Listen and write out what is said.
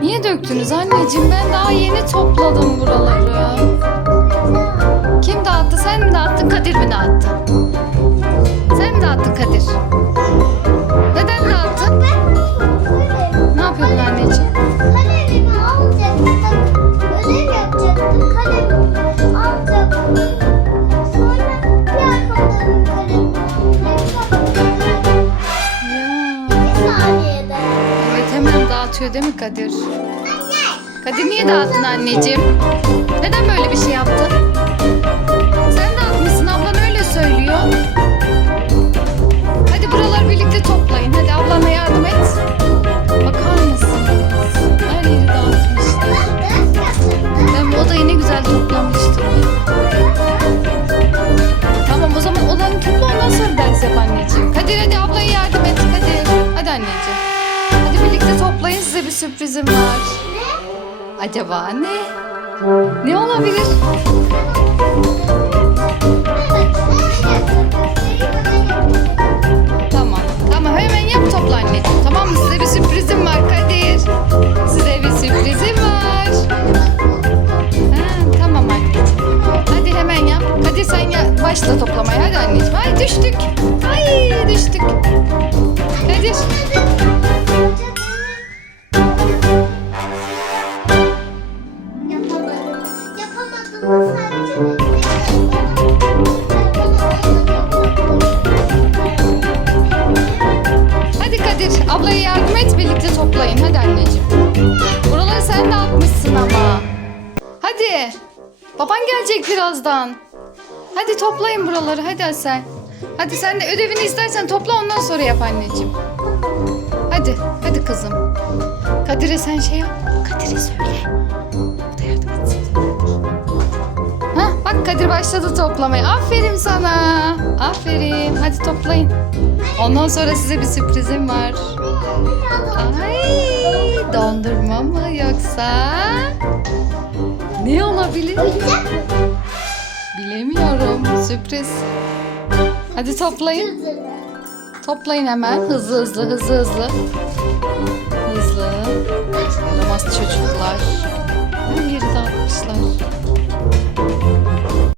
Niye döktünüz anneciğim? Ben daha yeni topladım buraları. Kim dağıttı? Sen mi dağıttın? Kadir mi dağıttı? Sen mi dağıttın Kadir? Neden dağıttın? Ne yapıyordun anneciğim? Kalemimi alacaktım. Ödev yapacaktım. Kalemimi dağıtıyor değil mi Kadir? Kadir niye dağıttın anneciğim? Neden böyle bir şey size bir sürprizim var. Acaba ne? Ne olabilir? Tamam. Tamam hemen yap topla anneciğim. Tamam mı? Size bir sürprizim var Kadir. Size bir sürprizim var. Ha, tamam anneciğim. Hadi hemen yap. Kadir sen ya başla toplamaya. Hadi Baban gelecek birazdan. Hadi toplayın buraları. Hadi Asel. Hadi sen de ödevini istersen topla ondan sonra yap anneciğim. Hadi. Hadi kızım. Kadir'e sen şey yap. Kadir'e söyle. O da yardım etsin. Hah bak Kadir başladı toplamaya. Aferin sana. Aferin. Hadi toplayın. Ondan sonra size bir sürprizim var. Ay dondurma mı yoksa? Ne olabilir? Oyuncak mı? Bilemiyorum. Sürpriz. Hadi toplayın. Toplayın hemen. Hızlı hızlı hızlı hızlı. Hızlı.